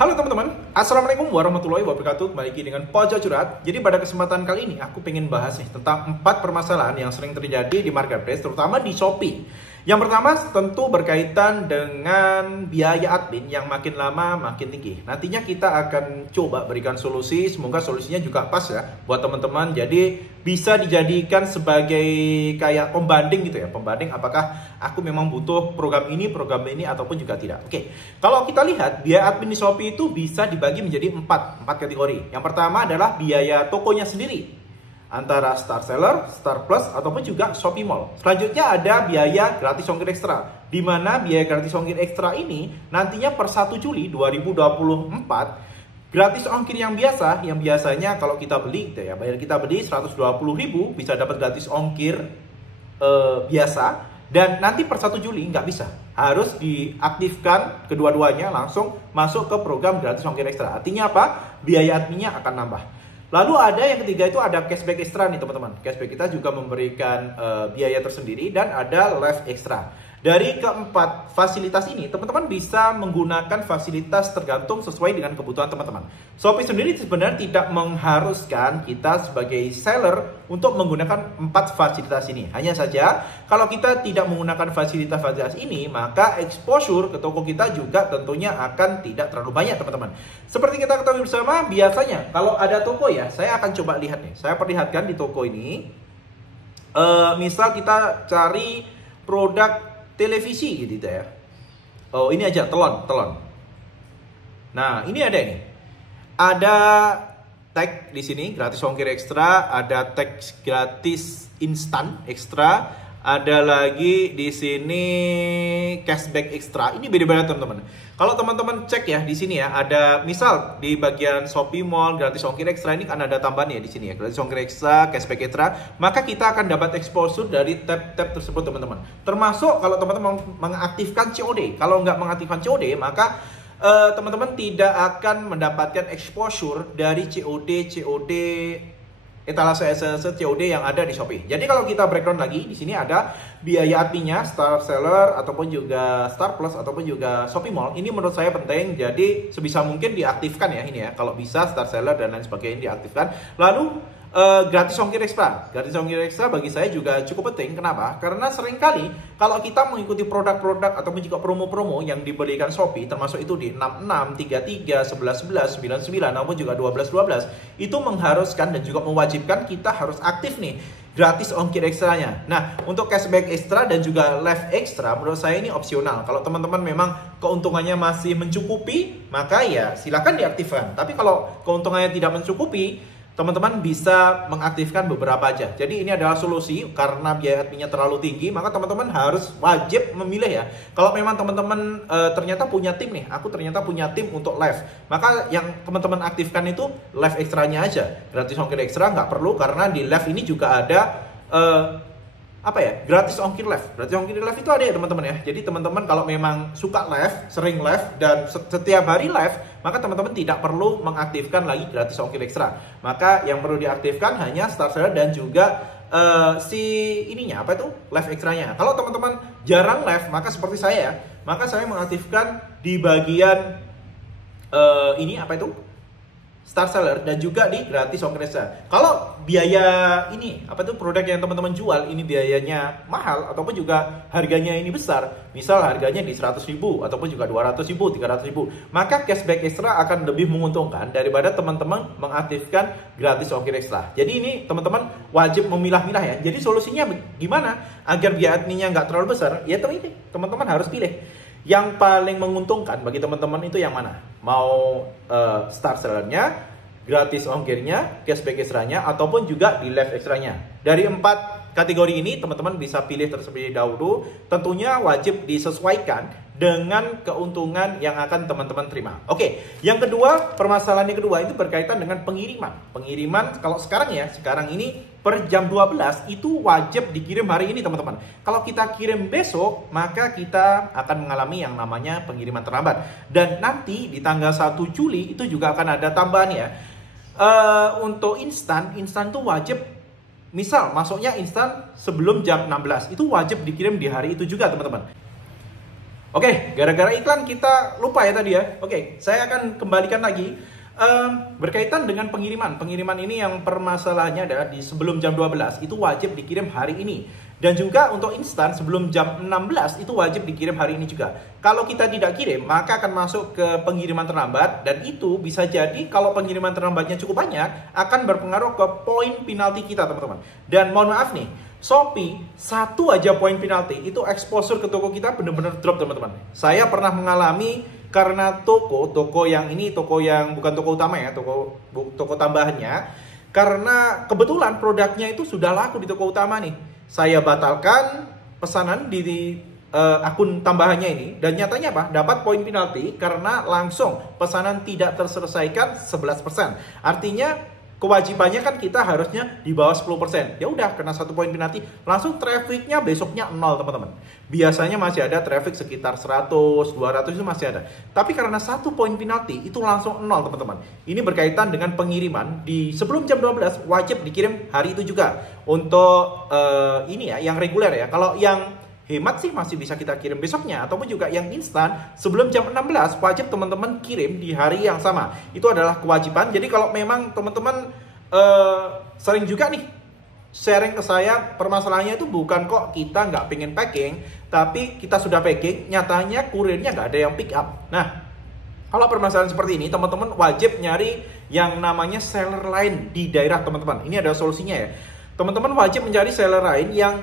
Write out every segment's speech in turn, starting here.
Halo teman-teman, Assalamualaikum warahmatullahi wabarakatuh. Kembali lagi dengan Pojok Curhat. Jadi pada kesempatan kali ini aku pengen bahas nih tentang 4 permasalahan yang sering terjadi di marketplace, terutama di Shopee. Yang pertama tentu berkaitan dengan biaya admin yang makin lama makin tinggi. Nantinya kita akan coba berikan solusi, semoga solusinya juga pas ya buat teman-teman. Jadi bisa dijadikan sebagai kayak pembanding gitu ya, pembanding apakah aku memang butuh program ini ataupun juga tidak. Oke, kalau kita lihat biaya admin di Shopee itu bisa dibagi menjadi 4 kategori. Yang pertama adalah biaya tokonya sendiri, antara Star Seller, Star Plus, ataupun juga Shopee Mall. Selanjutnya ada biaya gratis ongkir ekstra, di mana biaya gratis ongkir ekstra ini nantinya per 1 Juli 2024, gratis ongkir yang biasanya kalau kita beli gitu ya, bayar kita beli 120.000 bisa dapat gratis ongkir biasa, dan nanti per 1 Juli nggak bisa, harus diaktifkan kedua-duanya langsung masuk ke program gratis ongkir ekstra. Artinya apa? Biaya adminnya akan nambah. Lalu ada yang ketiga itu ada cashback ekstra nih teman-teman. Cashback kita juga memberikan biaya tersendiri dan ada live ekstra. Dari keempat fasilitas ini, teman-teman bisa menggunakan fasilitas tergantung sesuai dengan kebutuhan teman-teman. Shopee sendiri sebenarnya tidak mengharuskan kita sebagai seller untuk menggunakan 4 fasilitas ini. Hanya saja, kalau kita tidak menggunakan fasilitas-fasilitas ini, maka exposure ke toko kita juga tentunya akan tidak terlalu banyak teman-teman. Seperti kita ketahui bersama, biasanya kalau ada toko ya, saya akan coba lihat nih. Saya perlihatkan di toko ini, misal kita cari produk televisi gitu ya. Oh, ini aja telon. Nah, ini ada nih. Ada tag di sini gratis ongkir ekstra, ada tag gratis instan ekstra, ada lagi di sini cashback ekstra. Ini beda-beda teman-teman. Kalau teman-teman cek ya di sini ya, ada misal di bagian Shopee Mall gratis ongkir ekstra, ini kan ada tambahan ya di sini ya, gratis ongkir ekstra, cashback ekstra, maka kita akan dapat exposure dari tab-tab tersebut teman-teman. Termasuk kalau teman-teman mengaktifkan COD. Kalau nggak mengaktifkan COD, maka teman-teman tidak akan mendapatkan exposure dari COD etalase COD yang ada di Shopee. Jadi kalau kita breakdown lagi, di sini ada biaya adminnya Star Seller ataupun juga Star Plus ataupun juga Shopee Mall. Ini menurut saya penting. Jadi sebisa mungkin diaktifkan ya ini ya. Kalau bisa Star Seller dan lain sebagainya diaktifkan. Lalu gratis ongkir ekstra. Gratis ongkir ekstra bagi saya juga cukup penting. Kenapa? Karena seringkali kalau kita mengikuti produk-produk ataupun juga promo-promo yang diberikan Shopee, termasuk itu di 66, 33, 11, 99, namun juga 12, itu mengharuskan dan juga mewajibkan kita harus aktif nih gratis ongkir ekstranya. Nah, untuk cashback ekstra dan juga live ekstra menurut saya ini opsional. Kalau teman-teman memang keuntungannya masih mencukupi, maka ya silakan diaktifkan. Tapi kalau keuntungannya tidak mencukupi, teman-teman bisa mengaktifkan beberapa aja. Jadi ini adalah solusi karena biaya adminnya terlalu tinggi, maka teman-teman harus wajib memilih ya. Kalau memang teman-teman ternyata punya tim nih, aku ternyata punya tim untuk live, maka yang teman-teman aktifkan itu live ekstranya aja. Gratis ongkir ekstra nggak perlu, karena di live ini juga ada gratis ongkir live. Gratis ongkir live itu ada ya teman-teman ya. Jadi teman-teman kalau memang suka live, sering live dan setiap hari live, maka teman-teman tidak perlu mengaktifkan lagi gratis ongkir ekstra. Maka yang perlu diaktifkan hanya Star Seller dan juga live ekstranya. Kalau teman-teman jarang live, maka seperti saya, maka saya mengaktifkan di bagian Star Seller dan juga di gratis ongkir ekstra. Kalau biaya produk yang teman-teman jual ini biayanya mahal ataupun juga harganya ini besar, misal harganya di 100.000 ataupun juga 200.000, 300.000, maka cashback ekstra akan lebih menguntungkan daripada teman-teman mengaktifkan gratis ongkir ekstra. Jadi ini teman-teman wajib memilah-milah ya. Jadi solusinya gimana agar biaya adminnya nggak terlalu besar? Ya teman-teman harus pilih yang paling menguntungkan bagi teman-teman itu yang mana? Mau Star Sellernya, gratis ongkirnya, cashback ekstranya, ataupun juga di live ekstranya. Dari 4 kategori ini teman-teman bisa pilih terlebih dahulu. Tentunya wajib disesuaikan dengan keuntungan yang akan teman-teman terima. Oke, yang kedua, permasalahan yang kedua itu berkaitan dengan pengiriman. Pengiriman kalau sekarang ini per jam 12 itu wajib dikirim hari ini teman-teman. Kalau kita kirim besok, maka kita akan mengalami yang namanya pengiriman terlambat. Dan nanti di tanggal 1 Juli itu juga akan ada tambahan ya. Untuk instan tuh wajib, misal masuknya instan sebelum jam 16, itu wajib dikirim di hari itu juga teman-teman. Oke, gara-gara iklan kita lupa ya tadi ya. Oke, saya akan kembalikan lagi. Berkaitan dengan pengiriman. Pengiriman ini yang permasalahannya adalah di sebelum jam 12 itu wajib dikirim hari ini. Dan juga untuk instan sebelum jam 16 itu wajib dikirim hari ini juga. Kalau kita tidak kirim, maka akan masuk ke pengiriman terlambat. Dan itu bisa jadi kalau pengiriman terlambatnya cukup banyak, akan berpengaruh ke poin penalti kita teman-teman. Dan mohon maaf nih, Shopee, satu aja poin penalti, itu exposure ke toko kita benar-benar drop teman-teman. Saya pernah mengalami karena toko yang ini, toko yang bukan toko utama ya, toko tambahannya. Karena kebetulan produknya itu sudah laku di toko utama nih. Saya batalkan pesanan di akun tambahannya ini. Dan nyatanya apa? Dapat poin penalti karena langsung pesanan tidak terselesaikan 11%. Artinya kewajibannya kan kita harusnya di bawah 10%. Ya udah, kena 1 poin penalti, langsung trafficnya besoknya 0 teman-teman. Biasanya masih ada traffic sekitar 100, 200 itu masih ada. Tapi karena 1 poin penalti itu langsung 0 teman-teman. Ini berkaitan dengan pengiriman di sebelum jam 12 wajib dikirim hari itu juga. Untuk ini ya, yang reguler ya. Kalau yang hemat sih masih bisa kita kirim besoknya, ataupun juga yang instan sebelum jam 16 wajib teman-teman kirim di hari yang sama. Itu adalah kewajiban. Jadi kalau memang teman-teman sering juga nih sharing ke saya, permasalahannya itu bukan kok kita nggak pengen packing, tapi kita sudah packing, nyatanya kurirnya nggak ada yang pick up. Nah, kalau permasalahan seperti ini, teman-teman wajib nyari yang namanya seller lain di daerah teman-teman. Ini ada solusinya ya. Teman-teman wajib mencari seller lain yang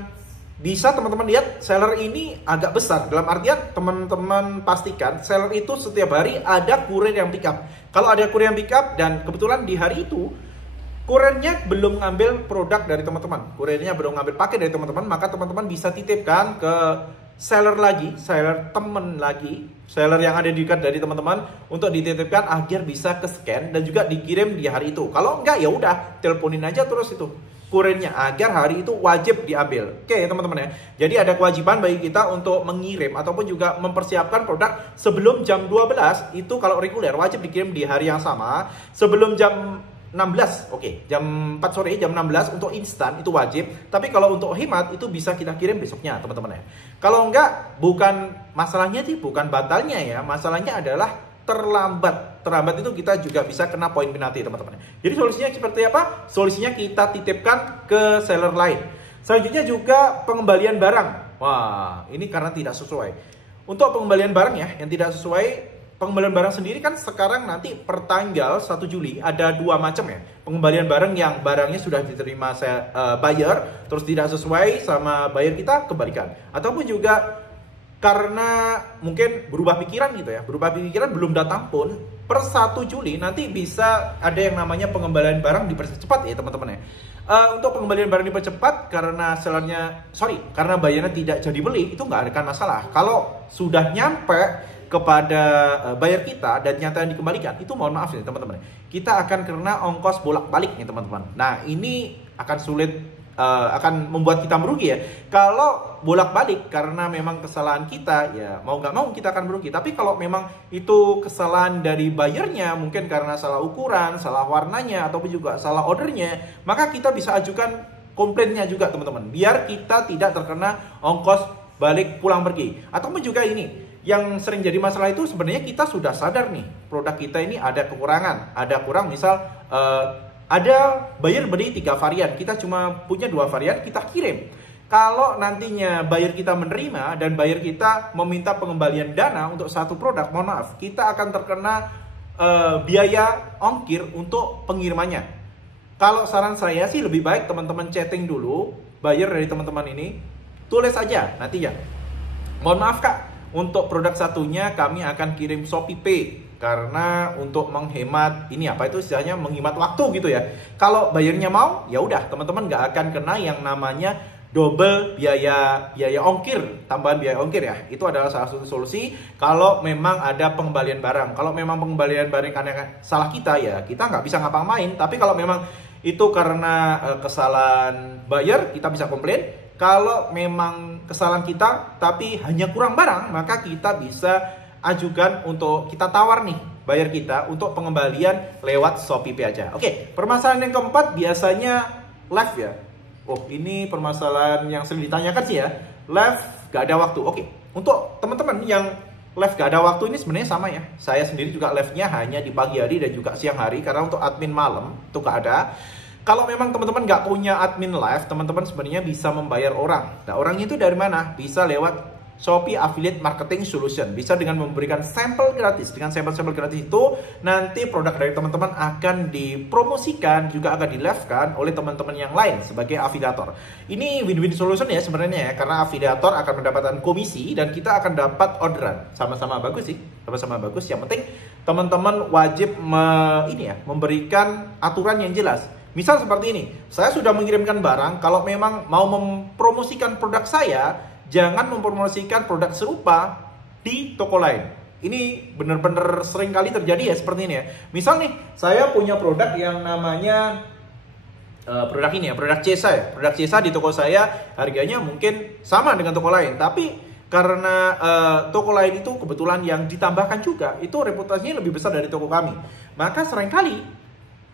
bisa teman-teman lihat seller ini agak besar. Dalam artian teman-teman pastikan seller itu setiap hari ada kurir yang pick up. Kalau ada kurir yang pick up dan kebetulan di hari itu kurirnya belum ngambil produk dari teman-teman, kurirnya belum ngambil paket dari teman-teman, maka teman-teman bisa titipkan ke seller lagi, seller temen lagi, seller yang ada di dekat dari teman-teman untuk dititipkan agar bisa ke scan dan juga dikirim di hari itu. Kalau enggak ya udah teleponin aja terus itu kurirnya agar hari itu wajib diambil. Oke teman-teman ya. Jadi ada kewajiban bagi kita untuk mengirim ataupun juga mempersiapkan produk sebelum jam 12. Itu kalau reguler wajib dikirim di hari yang sama. Sebelum jam 16, oke, jam 4 sore, jam 16 untuk instan itu wajib. Tapi kalau untuk hemat itu bisa kita kirim besoknya teman-teman ya. Kalau enggak, bukan masalahnya sih, bukan batalnya ya. Masalahnya adalah terlambat. Terlambat itu kita juga bisa kena poin penalti teman-teman. Jadi solusinya seperti apa? Solusinya kita titipkan ke seller lain. Selanjutnya juga pengembalian barang. Wah, ini karena tidak sesuai. Untuk pengembalian barang ya, yang tidak sesuai, pengembalian barang sendiri kan sekarang nanti per tanggal 1 Juli ada 2 macam ya. Pengembalian barang yang barangnya sudah diterima buyer, terus tidak sesuai sama buyer kita, kembalikan. Ataupun juga karena mungkin berubah pikiran gitu ya, berubah pikiran belum datang pun, per 1 Juli nanti bisa ada yang namanya pengembalian barang dipercepat ya teman-teman ya. Untuk pengembalian barang dipercepat karena karena bayarnya tidak jadi beli, itu nggak akan masalah. Kalau sudah nyampe kepada buyer kita dan nyata yang dikembalikan, itu mohon maaf ya teman-teman, kita akan kena ongkos bolak-balik nih teman-teman. Nah ini akan sulit, akan membuat kita merugi ya. Kalau bolak-balik karena memang kesalahan kita, ya mau nggak mau kita akan merugi. Tapi kalau memang itu kesalahan dari buyernya, mungkin karena salah ukuran, salah warnanya, ataupun juga salah ordernya, maka kita bisa ajukan komplainnya juga teman-teman, biar kita tidak terkena ongkos balik pulang pergi. Ataupun juga ini, yang sering jadi masalah itu sebenarnya kita sudah sadar nih, produk kita ini ada kekurangan, ada kurang, misal ada buyer beli 3 varian, kita cuma punya 2 varian, kita kirim. Kalau nantinya buyer kita menerima dan buyer kita meminta pengembalian dana untuk satu produk, mohon maaf, kita akan terkena biaya ongkir untuk pengirimannya. Kalau saran saya sih lebih baik teman-teman chatting dulu buyer dari teman-teman ini, tulis aja nanti ya, mohon maaf kak, untuk produk satunya kami akan kirim Shopee Pay karena untuk menghemat ini apa itu istilahnya menghemat waktu gitu ya. Kalau bayarnya mau, ya udah teman-teman nggak akan kena yang namanya double biaya ongkir, tambahan biaya ongkir ya. Itu adalah salah satu solusi kalau memang ada pengembalian barang. Kalau memang pengembalian barang karena salah kita ya kita nggak bisa ngapa-ngapain. Tapi kalau memang itu karena kesalahan buyer, kita bisa komplain. Kalau memang kesalahan kita tapi hanya kurang barang, maka kita bisa ajukan untuk kita tawar nih buyer kita untuk pengembalian lewat Shopee Pay aja. Oke, permasalahan yang keempat biasanya live ya. Oh, ini permasalahan yang sering ditanyakan sih ya. Live gak ada waktu. Oke, Untuk teman-teman yang live gak ada waktu ini sebenarnya sama ya. Saya sendiri juga live-nya hanya di pagi hari dan juga siang hari, karena untuk admin malam itu gak ada. Kalau memang teman-teman nggak punya admin live, teman-teman sebenarnya bisa membayar orang. Nah, orangnya itu dari mana? Bisa lewat Shopee Affiliate Marketing Solution. Bisa dengan memberikan sampel gratis. Dengan sampel-sampel gratis itu, nanti produk dari teman-teman akan dipromosikan, juga akan di-live-kan oleh teman-teman yang lain sebagai afiliator. Ini win-win solution ya sebenarnya ya, karena afiliator akan mendapatkan komisi dan kita akan dapat orderan. Sama-sama bagus sih, sama-sama bagus. Yang penting teman-teman wajib memberikan aturan yang jelas. Misal seperti ini, saya sudah mengirimkan barang, kalau memang mau mempromosikan produk saya, jangan mempromosikan produk serupa di toko lain. Ini benar-benar sering kali terjadi ya seperti ini ya. Misal nih, saya punya produk yang namanya produk ini ya, produk Cesa ya. Produk Cesa di toko saya harganya mungkin sama dengan toko lain, tapi karena toko lain itu kebetulan yang ditambahkan juga, itu reputasinya lebih besar dari toko kami. Maka seringkali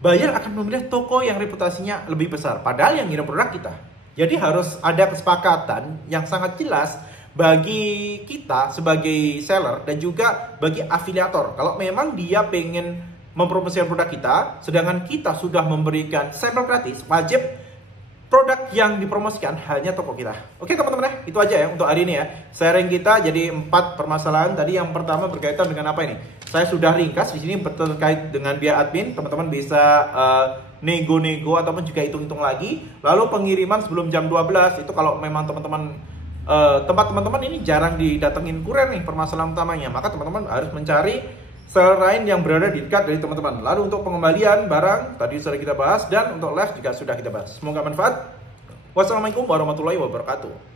buyer akan memilih toko yang reputasinya lebih besar, padahal yang ngirim produk kita. Jadi harus ada kesepakatan yang sangat jelas bagi kita sebagai seller dan juga bagi afiliator. Kalau memang dia pengen mempromosikan produk kita, sedangkan kita sudah memberikan sampel gratis, wajib produk yang dipromosikan hanya toko kita. Oke teman-teman ya, itu aja ya untuk hari ini ya. Sharing kita jadi 4 permasalahan. Tadi yang pertama berkaitan dengan apa ini? Saya sudah ringkas di sini terkait dengan biaya admin. Teman-teman bisa nego-nego ataupun juga hitung-hitung lagi. Lalu pengiriman sebelum jam 12 itu kalau memang teman-teman tempat teman-teman ini jarang didatengin kurir nih, permasalahan utamanya, maka teman-teman harus mencari seller lain yang berada di dekat dari teman-teman. Lalu untuk pengembalian barang tadi sudah kita bahas, dan untuk live juga sudah kita bahas. Semoga manfaat. Wassalamualaikum warahmatullahi wabarakatuh.